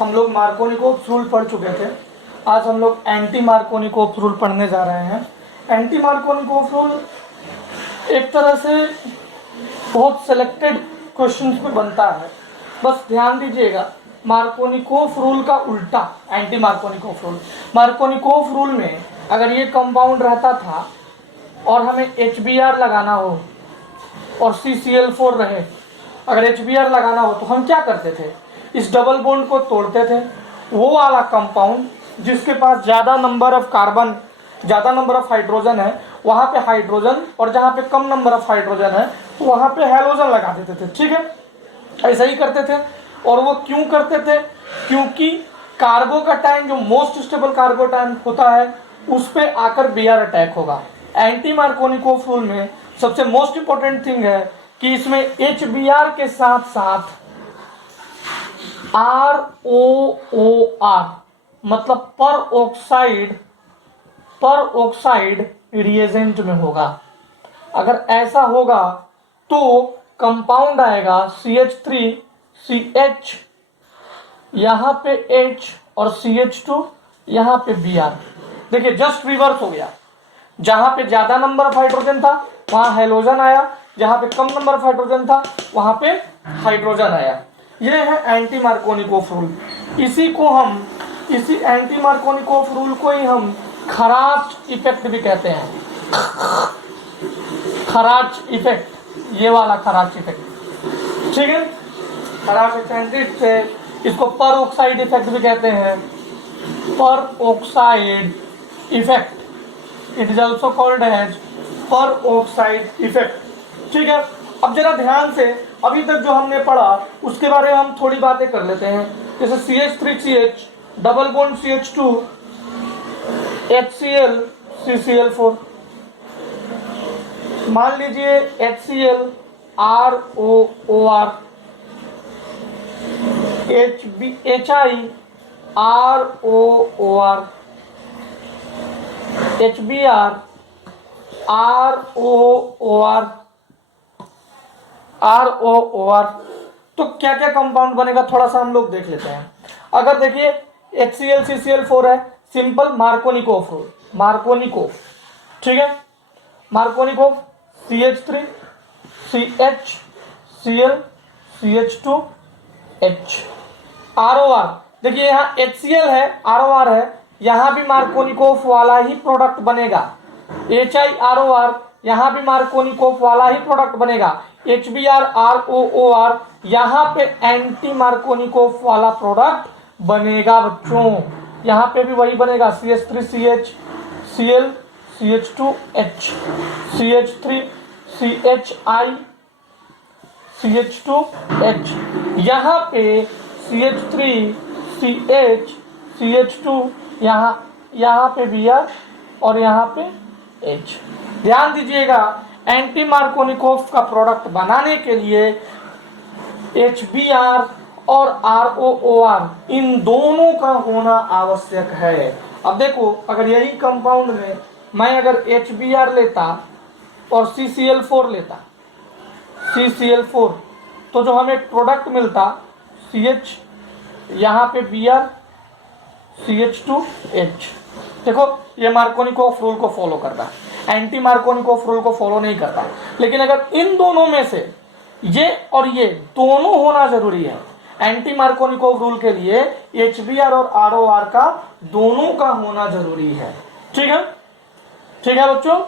हम लोग Markovnikov rule पढ़ चुके थे। आज हम लोग एंटी मार्कोनिकोव रूल पढ़ने जा रहे हैं। एंटी मार्कोनिकोव रूल एक तरह से बहुत सिलेक्टेड क्वेश्चंस पे बनता है। बस ध्यान दीजिएगा, मार्कोनिकोव रूल का उल्टा anti Markovnikov rule. Markovnikov rule में अगर ये कंपाउंड रहता था और हमें HBr लगाना हो और CCl4 रहे, अगर HBr लगाना हो तो हम क्या करते थे, इस डबल बॉन्ड को तोड़ते थे। वो वाला कंपाउंड जिसके पास ज़्यादा नंबर ऑफ कार्बन, ज़्यादा नंबर ऑफ हाइड्रोजन है, वहाँ पे हाइड्रोजन, और जहाँ पे कम नंबर ऑफ हाइड्रोजन है वहाँ पे हैलोजन लगा देते थे। ठीक है, ऐसा ही करते थे। और वो क्यों करते थे? क्योंकि कार्बोकैटायन जो मोस्ट स्टेबल कार्बोकैटायन होता है उस पे आकर Br अटैक होगा। एंटी मार्कोनिकोव रूल में सबसे मोस्ट इंपॉर्टेंट थिंग है कि इसमें HBr के साथ साथ ROOR मतलब पर ऑक्साइड रिएजेंट में होगा। अगर ऐसा होगा तो कंपाउंड आएगा CH3CH, यहाँ पे H और CH2, यहाँ पे Br। देखिए जस्ट रिवर्स हो गया। जहाँ पे ज्यादा नंबर ऑफ हाइड्रोजन था वहाँ हैलोजन आया, जहाँ पे कम नंबर ऑफ हाइड्रोजन था वहाँ पे हाइड्रोजन आया। ये है एंटी मार्कोनिकोव रूल। इसी एंटी मार्कोनिकोव रूल को ही हम खराच इफेक्ट भी कहते हैं। खराच इफेक्ट, ये वाला खराच इफेक्ट। ठीक है, खराच इफेक्ट से इसको पर ऑक्साइड इफेक्ट भी कहते हैं। Peroxide effect, it is also called as peroxide effect. ठीक है, अब जरा ध्यान से अभी तक जो हमने पढ़ा उसके बारे में हम थोड़ी बातें कर लेते हैं। जैसे CH3CH double bond CH2 HCl CCl4, मान लीजिए HCl ROOR, HI ROOR, HBr ROOR। तो क्या क्या कंपाउंड बनेगा थोड़ा सा हम लोग देख लेते हैं। अगर देखिए HCl CCl4 है, सिंपल मार्कोनिकोव रूल, मार्कोनिकोव। ठीक है, Markovnikov CH3 CH Cl CH2 H। ROR देखिए यहाँ HCl है, ROR है, यहाँ भी मार्कोनिकोव वाला ही प्रोडक्ट बनेगा। HI ROR यहाँ भी मार्कोनिकोव वाला ही प्रोडक्ट बनेगा। HBr ROOR यहाँ पे एंटी मार्कोनिकोव वाला प्रोडक्ट बनेगा बच्चों। यहाँ पे भी वही बनेगा, CH3CH Cl CH2H, CH3 CHI CH2H, यहाँ पे CH3 CH CH2, यहाँ पे Br और यहाँ पे H। ध्यान दीजिएगा, एंटी मार्कोनिकोव का प्रोडक्ट बनाने के लिए HBr और ROOR इन दोनों का होना आवश्यक है। अब देखो, अगर यही कंपाउंड में मैं अगर HBr लेता और CCl4 लेता, CCl4, तो जो हमें प्रोडक्ट मिलता CH, यहाँ पे Br CH2H। देखो ये मार्कोनिकोव रूल को फॉलो करता है, एंटी मार्कोनिकोव रूल को फॉलो नहीं करता। लेकिन अगर इन दोनों में से ये और ये दोनों होना जरूरी है। एंटी मार्कोनिकोव रूल के लिए HBr और ROR का दोनों का होना जरूरी है। ठीक है, ठीक है बच्चों,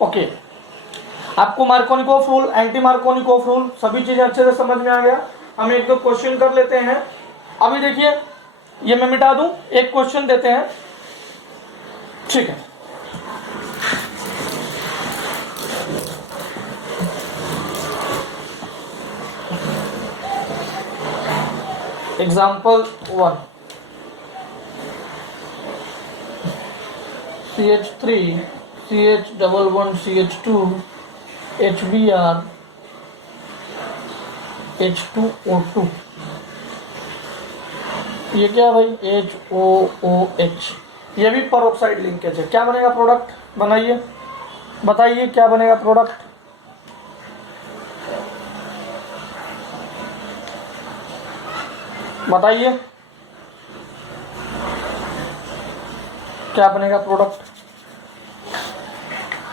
ओके। आपको Markovnikov rule, anti Markovnikov rule सभी चीजें अच्छे से समझ में आ गया। हम एक दो क्वेश्चन कर लेते हैं। अभी देखिए, ये मैं मिटा दूं, एक क्वेश्चन देते हैं। ठीक है, example 1, CH3 CH double bond CH2 HBr H2O2, ये क्या भाई HOOH, ये भी पेरोक्साइड लिंकेज है। क्या बनेगा प्रोडक्ट? बनाइए, बताइए क्या बनेगा प्रोडक्ट। बताइए क्या बनेगा प्रोडक्ट।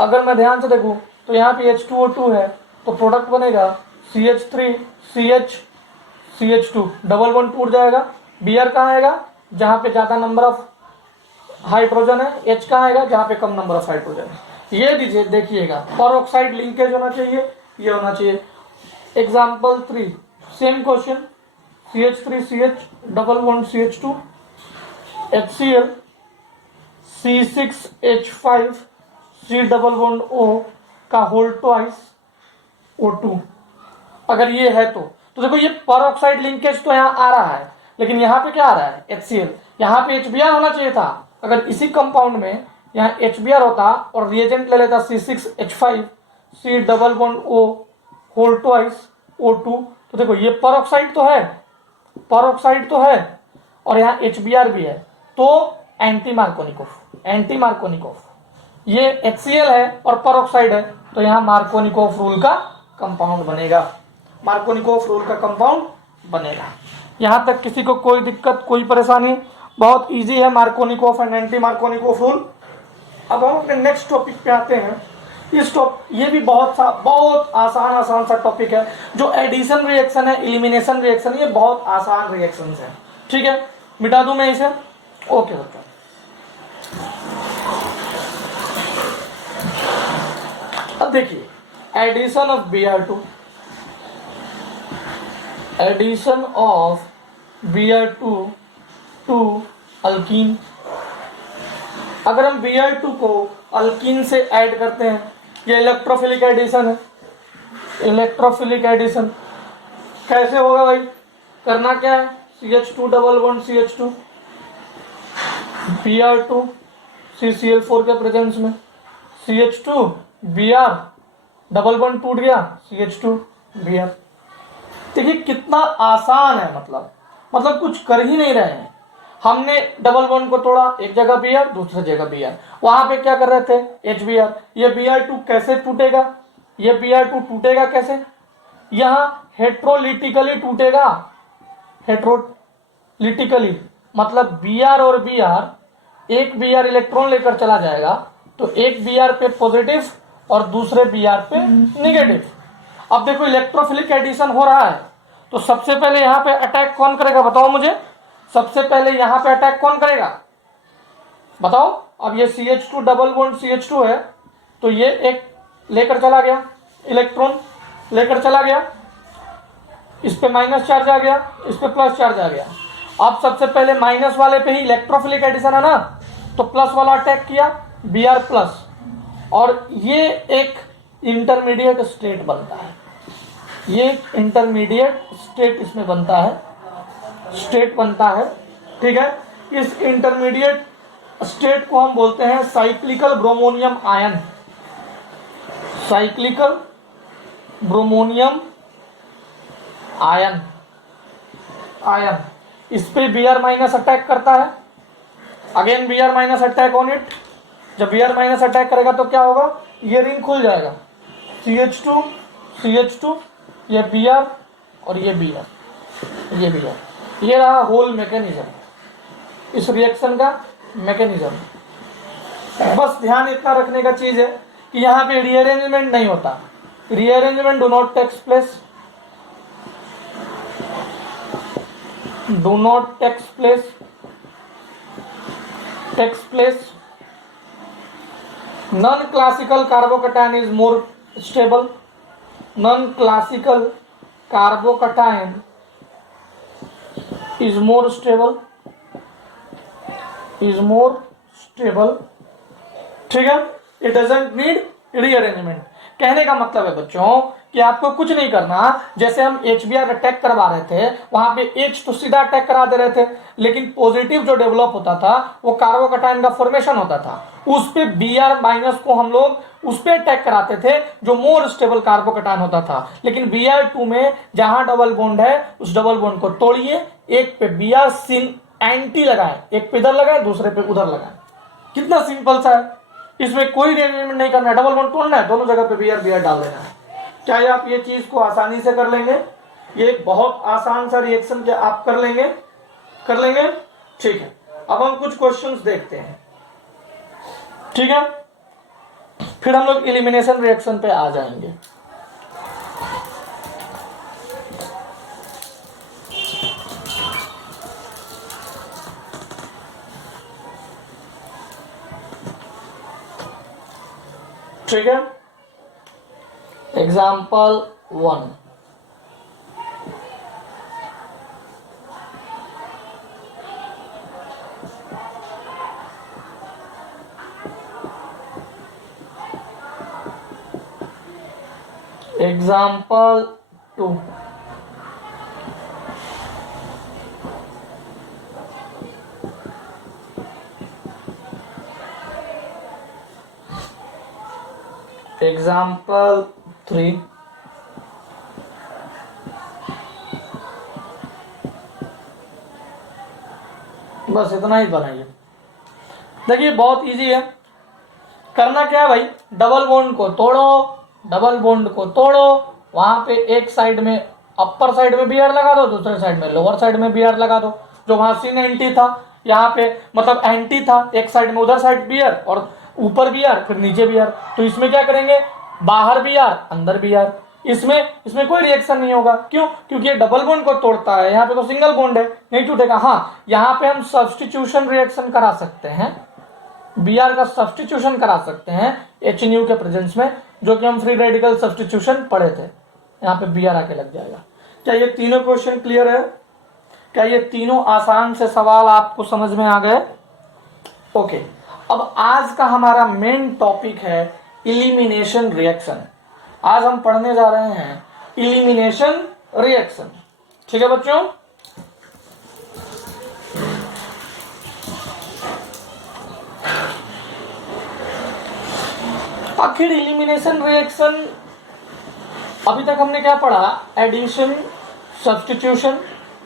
अगर मैं ध्यान से देखूं तो यहाँ पे H2O2 है तो प्रोडक्ट बनेगा CH3 CH2, डबल बॉन्ड टूट जाएगा। Br कहाँ आएगा, जहाँ पे ज़्यादा नंबर ऑफ हाइड्रोजन है। H कहाँ आएगा, जहाँ पे कम नंबर ऑफ हाइड्रोजन है। ये दीजिए देखिएगा, परऑक्साइड लिंकेज होना चाहिए, ये होना चाहिए। Example 3, same question, CH3CH double bond CH2, HCl C6H5 C double bond O का होल ट्वाइस O2। अगर ये है तो देखो ये परऑक्साइड लिंकेज तो यहाँ आ रहा है, लेकिन यहाँ पे क्या आ रहा है HCl, यहाँ पे HBr होना चाहिए था। अगर इसी कंपाउंड में यहाँ HBr होता और रिएजेंट ले लेता C6H5 C double bond O whole twice O2, तो देखो ये परऑक्साइड तो है, परऑक्साइड तो है और यहाँ HBr भी है, तो एंटी मार्कोनिकोव ये HCl है और परऑक्साइड है, तो यहाँ मार्कोनिकोव रूल का कंपाउंड बनेगा, मार्कोनिकोव रूल का कंपाउंड बनेगा। यहाँ तक किसी को कोई दिक्कत, कोई परेशानी? बहुत इजी है Markovnikov and anti Markovnikov rule. अब हम अपने नेक्स्ट टॉपिक पे आते हैं। ये भी बहुत आसान सा टॉपिक है, जो एडिशन रिएक्शन है, एलिमिनेशन रिएक्शन, ये बहुत आसान रिएक्शन है। ठीक है, मिटा दूं मैं इसे? ओके बच्चों, अब देखिए addition of Br2, addition of Br2 to alkene. अगर हम Br2 को अल्कीन से ऐड करते हैं, ये इलेक्ट्रोफिलिक एडिशन है। इलेक्ट्रोफिलिक एडिशन कैसे होगा भाई? करना क्या है, CH2 double bond CH2 Br2 CCl4 के प्रेजेंस में CH2 Br डबल बॉन्ड टूट गया CH2 Br। देखिए कितना आसान है, मतलब कुछ कर ही नहीं रहे हैं। हमने डबल बॉन्ड को तोड़ा, एक जगह Br दूसरी जगह Br, वहां पे क्या कर रहे थे HBr। ये Br2 कैसे टूटेगा, ये Br2 टूटेगा कैसे? यहाँ हेट्रोलिटिकली टूटेगा, हेट्रोलिटिकली मतलब Br और Br, एक Br इलेक्ट्रॉन लेकर चला जाएगा तो एक Br पे पॉजिटिव और दूसरे Br पे निगेटिव। अब देखो इलेक्ट्रोफिलिक एडिशन हो रहा है, तो सबसे पहले यहाँ पे अटैक कौन करेगा बताओ मुझे? सबसे पहले यहाँ पे अटैक कौन करेगा बताओ? अब ये CH2 डबल बॉन्ड CH2 है, तो ये एक लेकर चला गया, इलेक्ट्रॉन लेकर चला गया, इस पे माइनस चार्ज आ गया, इस पे प्लस चार्ज आ गया। अब सबसे पहले माइनस वाले पे ही इलेक्ट्रोफिलिक एडिशन है ना, तो प्लस वाला अटैक किया Br प्लस, और ये एक इंटरमीडिएट स्टेट बनता है, ये इंटरमीडिएट स्टेट इसमें बनता है, स्टेट बनता है। ठीक है, इस इंटरमीडिएट स्टेट को हम बोलते हैं cyclical bromonium ion, cyclical bromonium ion. इस पे Br माइनस अटैक करता है, again Br minus attack on it. जब Br माइनस अटैक करेगा तो क्या होगा, ये रिंग खुल जाएगा, CH2 ये Br और ये Br, ये Br। ये रहा होल मैकेनिज्म, इस रिएक्शन का मैकेनिज्म। बस ध्यान इतना रखने का चीज है कि यहाँ पे रीअरेंजमेंट नहीं होता, rearrangement do not takes place, non classical carbocation is more stable, non classical carbocation is more stable, ठीक है। It doesn't need rearrangement। कहने का मतलब है बच्चों कि आपको कुछ नहीं करना, जैसे हम HBr अटैक करवा रहे थे, वहां पे H तो सीधा अटैक करा दे रहे थे, लेकिन पॉजिटिव जो डेवलप होता था वो कार्बोकैटायन का फॉर्मेशन होता था, उस पे Br माइनस को हम लोग उस पे अटैक कराते थे जो मोर स्टेबल कार्बोकैटायन होता था। लेकिन Br2 में जहां डबल बॉन्ड है उस डबल बॉन्ड को तोड़िए, एक पे Br सिन एंटी लगाए, एक पे इधर लगाए दूसरे पे उधर लगाए। कितना सिंपल सा है, इसमें कोई रिअरेंजमेंट नहीं करना है, डबल बॉन्ड तोड़ना है, दोनों जगह पे Br डाल देना है। क्या आप ये चीज को आसानी से कर लेंगे? ये बहुत आसान सा रिएक्शन क्या आप कर लेंगे? ठीक है, अब हम कुछ क्वेश्चंस देखते हैं। ठीक है, फिर हम लोग एलिमिनेशन रिएक्शन पे आ जाएंगे। ठीक है, एग्जाम्पल 1, एग्जाम्पल 2, एग्जाम्पल 3, बस इतना ही बनाइए। देखिए बहुत इजी है, करना क्या है भाई, डबल बॉन्ड को तोड़ो, डबल बॉन्ड को तोड़ो, वहां पे एक साइड में अपर साइड में बीआर लगा दो, दूसरे साइड में लोअर साइड में बीआर लगा दो। जो वहां सिन एंटी था यहाँ पे मतलब एंटी था, एक साइड में उधर साइड बीआर और ऊपर बीआर फिर नीचे बीआर। तो इसमें क्या करेंगे, बाहर बीआर अंदर बीआर। इसमें कोई रिएक्शन नहीं होगा, क्यों, क्योंकि ये डबल बॉन्ड को तोड़ता है, यहाँ पे तो सिंगल बॉन्ड है, नहीं टूटेगा। हाँ, यहाँ पे हम सब्स्टिट्यूशन रिएक्शन करा सकते हैं, बीआर का सब्स्टिट्यूशन करा सकते हैं HNU के प्रेजेंस में, जो कि हम फ्री रेडिकल सब्स्टिट्यूशन पढ़े थे। यहाँ पे बीआर आके लग जाएगा। क्या ये तीनों क्वेश्चन क्लियर है? क्या ये तीनों आसान से सवाल आपको समझ में आ गए? ओके, अब आज का हमारा मेन टॉपिक है इलिमिनेशन रिएक्शन। आज हम पढ़ने जा रहे हैं इलिमिनेशन रिएक्शन। ठीक है बच्चों, आखिर इलिमिनेशन रिएक्शन अभी तक हमने क्या पढ़ा, एडिशन, सब्स्टिट्यूशन।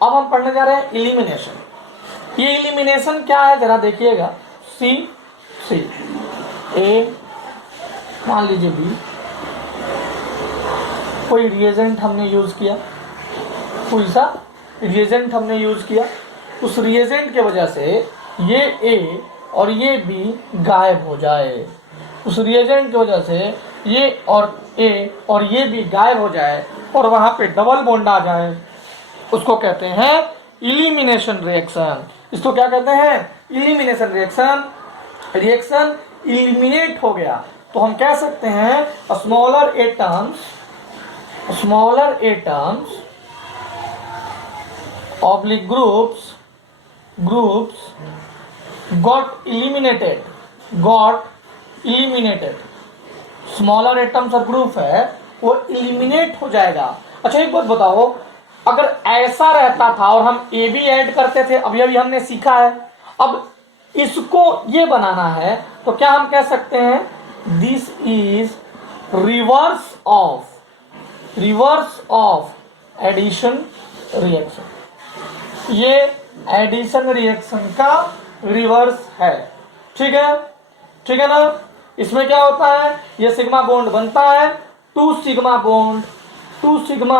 अब हम पढ़ने जा रहे हैं इलिमिनेशन। ये इलिमिनेशन क्या है जरा देखिएगा, सी ए मान लीजिए बी, कोई रिएजेंट हमने यूज किया, कोई सा रिएजेंट हमने यूज किया, उस रिएजेंट के वजह से ये ए और ये बी गायब हो जाए, उस रिएजेंट की वजह से ये और ए और ये भी गायब हो जाए और वहां पे डबल बॉन्ड आ जाए, उसको कहते हैं इलिमिनेशन रिएक्शन। इसको क्या कहते हैं, इलिमिनेशन रिएक्शन। रिएक्शन इलिमिनेट हो गया तो हम कह सकते हैं smaller atoms oblique groups got eliminated। Smaller atoms और ग्रुप है वो इलिमिनेट हो जाएगा। अच्छा एक बात बताओ, अगर ऐसा रहता था और हम ए भी ऐड करते थे, अभी हमने सीखा है, अब इसको ये बनाना है तो क्या हम कह सकते हैं, this is reverse of addition reaction. ये एडिशन रिएक्शन का रिवर्स है। ठीक है ना। इसमें क्या होता है, ये सिग्मा बॉन्ड बनता है, टू सिग्मा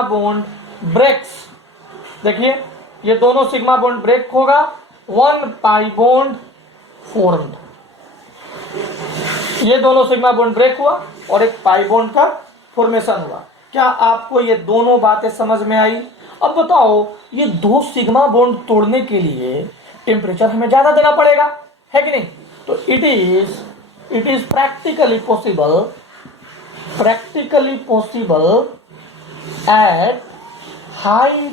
बॉन्ड ब्रेक्स। देखिए ये दोनों सिग्मा बॉन्ड ब्रेक होगा, 1 पाई बॉन्ड फॉर्म्ड। ये दोनों सिग्मा बॉन्ड ब्रेक हुआ और एक पाई बॉन्ड का फॉर्मेशन हुआ। क्या आपको ये दोनों बातें समझ में आई? अब बताओ, ये दो सिग्मा बॉन्ड तोड़ने के लिए टेम्परेचर हमें ज्यादा देना पड़ेगा, है कि नहीं? तो it is practically possible at high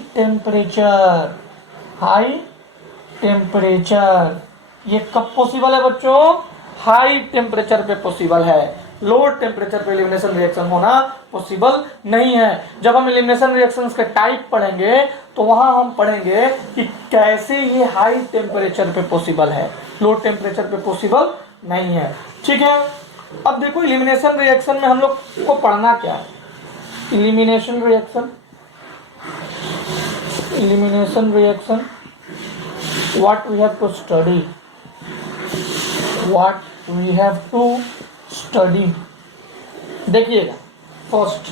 temperature. ये कब पॉसिबल है बच्चों? हाई टेम्परेचर पे पॉसिबल है, लो टेम्परेचर पे एलिमिनेशन रिएक्शन होना पॉसिबल नहीं है। जब हम एलिमिनेशन रिएक्शंस के टाइप पढ़ेंगे तो वहां हम पढ़ेंगे कि कैसे ये हाई टेम्परेचर पे पॉसिबल है, लो टेम्परेचर पे पॉसिबल नहीं है। ठीक है, अब देखो एलिमिनेशन रिएक्शन में हम लोग को पढ़ना क्या है। Elimination reaction what we have to study, देखिएगा। First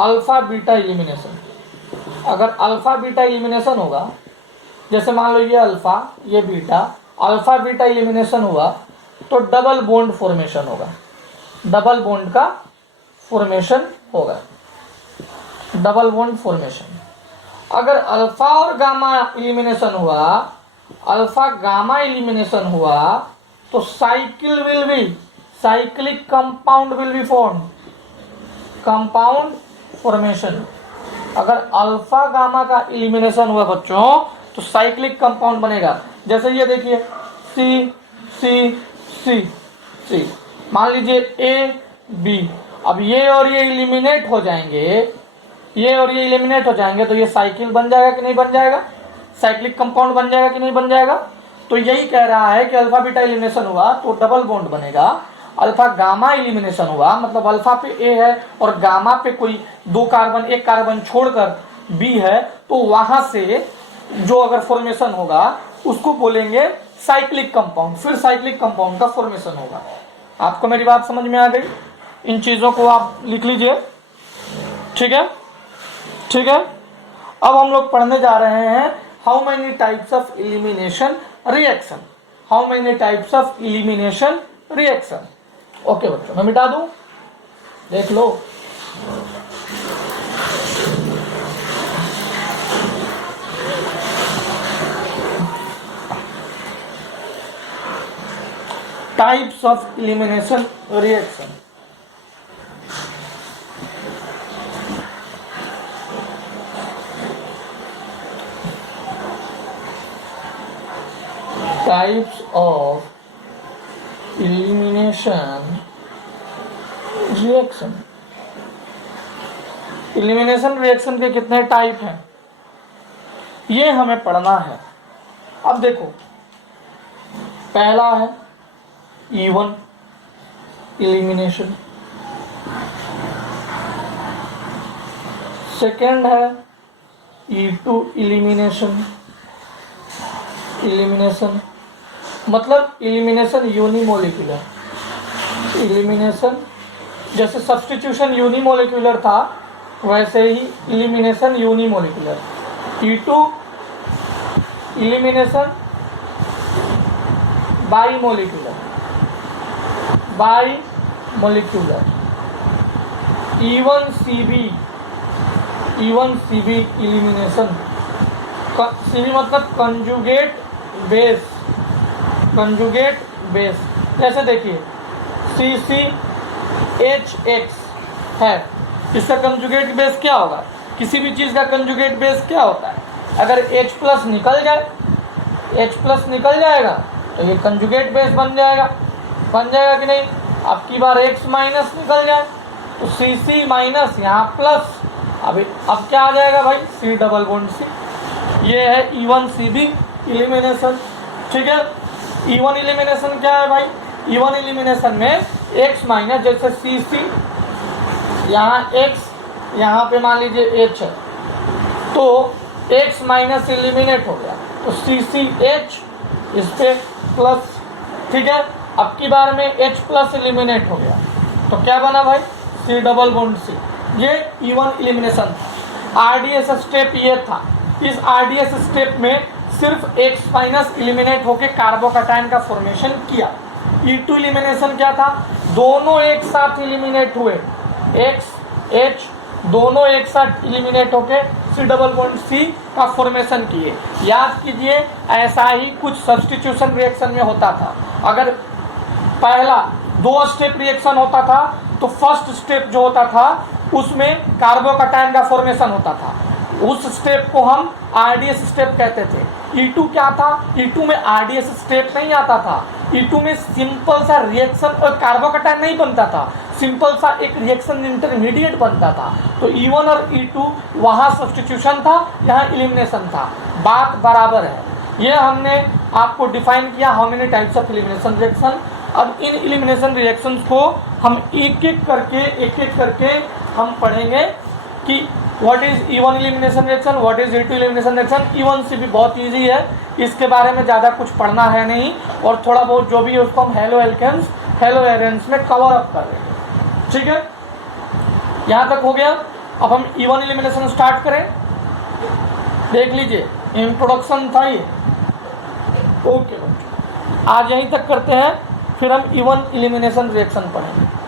alpha beta elimination. अगर अल्फा बीटा एलिमिनेशन होगा, जैसे मान लो ये अल्फा ये बीटा, अल्फा बीटा एलिमिनेशन हुआ तो डबल बॉन्ड फॉर्मेशन होगा, डबल बॉन्ड का फॉर्मेशन होगा, डबल बॉन्ड फॉर्मेशन। अगर अल्फा और गामा एलिमिनेशन हुआ, अल्फा गामा एलिमिनेशन हुआ, तो cycle will be, cyclic compound will be form, compound formation. अगर अल्फा गामा का एलिमिनेशन हुआ बच्चों तो साइक्लिक कंपाउंड बनेगा। जैसे ये देखिए सी सी सी सी, मान लीजिए ए बी, अब ये और ये एलिमिनेट हो जाएंगे, ये और ये एलिमिनेट हो जाएंगे, तो ये साइकिल बन जाएगा कि नहीं बन जाएगा, साइक्लिक कंपाउंड बन जाएगा कि नहीं बन जाएगा। तो यही कह रहा है कि अल्फा बीटा एलिमिनेशन हुआ तो डबल बॉन्ड बनेगा, अल्फा गामा एलिमिनेशन हुआ मतलब अल्फा पे ए है और गामा पे कोई दो कार्बन, एक कार्बन छोड़कर बी है, तो वहां से जो अगर फॉर्मेशन होगा उसको बोलेंगे साइक्लिक कंपाउंड, फिर साइक्लिक कंपाउंड का फॉर्मेशन होगा। आपको मेरी बात समझ में आ गई? इन चीजों को आप लिख लीजिए, ठीक है, ठीक है। अब हम लोग पढ़ने जा रहे हैं how many types of elimination reaction, how many types of elimination reaction. Okay बच्चों, मैं मिटा दूं, देख लो। Types of elimination reaction. Types of elimination reaction. Elimination reaction के कितने टाइप हैं ये हमें पढ़ना है। अब देखो, पहला है E1 एलिमिनेशन, सेकेंड है E2 एलिमिनेशन, एलिमिनेशन मतलब एलिमिनेशन यूनिमोलिकुलर, एलिमिनेशन जैसे सब्स्टिट्यूशन यूनिमोलिकुलर था वैसे ही elimination unimolecular. E2 elimination bimolecular, bimolecular. E1CB, E1CB elimination, CB मतलब कंजुगेट बेस, कंजुगेट बेस। जैसे देखिए CCHX है, इसका कंजुगेट बेस क्या होगा? किसी भी चीज का कंजुगेट बेस क्या होता है? अगर H प्लस निकल जाए, H प्लस निकल जाएगा तो ये कंजुगेट बेस बन जाएगा, बन जाएगा कि नहीं? अब की बार X माइनस निकल जाए तो CC माइनस यहाँ प्लस, अब क्या आ जाएगा भाई? C double bond C। ये है E1CB एलिमिनेशन, ठीक है। E1 एलिमिनेशन क्या है भाई? E1 एलिमिनेशन में X माइनस, जैसे CC यहाँ X, यहाँ पे मान लीजिए H है, तो X माइनस एलिमिनेट हो गया तो CCH इस पे प्लस, ठीक है। अब की बार में H प्लस एलिमिनेट हो गया तो क्या बना भाई? C double bond C। ये E1 एलिमिनेशन था। RDS स्टेप ये था। इस RDS स्टेप में सिर्फ X माइनस एलिमिनेट होके कार्बोकैटायन का फॉर्मेशन किया। E2 एलिमिनेशन क्या था? दोनों एक साथ एलिमिनेट हुए, X H दोनों एक साथ एलिमिनेट होके C डबल बॉन्ड C का फॉर्मेशन किए। याद कीजिए, ऐसा ही कुछ सब्स्टिट्यूशन रिएक्शन में होता था। अगर पहला दो स्टेप रिएक्शन होता था तो फर्स्ट स्टेप जो होता था उसमें कार्बोकैटायन का फॉर्मेशन होता था, उस स्टेप को हम RDS स्टेप कहते थे। E2 क्या था? E2 में RDS स्टेप नहीं आता था। E2 में सिंपल सा रिएक्शन और कार्बोकैटायन नहीं बनता था, सिंपल सा एक रिएक्शन इंटरमीडिएट बनता था। तो E1 और E2 वहाँ सब्स्टिट्यूशन था, यहाँ एलिमिनेशन था, बात बराबर है। ये हमने आपको डिफाइन किया how many types of elimination reaction. अब इन एलिमिनेशन रिएक्शंस को हम एक एक करके हम पढ़ेंगे कि what is E1 elimination reaction, what is E2 elimination reaction. E1CB बहुत इजी है, इसके बारे में ज़्यादा कुछ पढ़ना है नहीं, और थोड़ा बहुत जो भी है उसको हम हेलो एल्केन्स, हेलो एरेंस में कवर अप कर लेंगे, ठीक है। यहाँ तक हो गया। अब हम E1 एलिमिनेशन स्टार्ट करें, देख लीजिए, इंट्रोडक्शन था ये। ओके, आज यहीं तक करते हैं। फिर हम इवन एलिमिनेशन रिएक्शन पढ़ेंगे।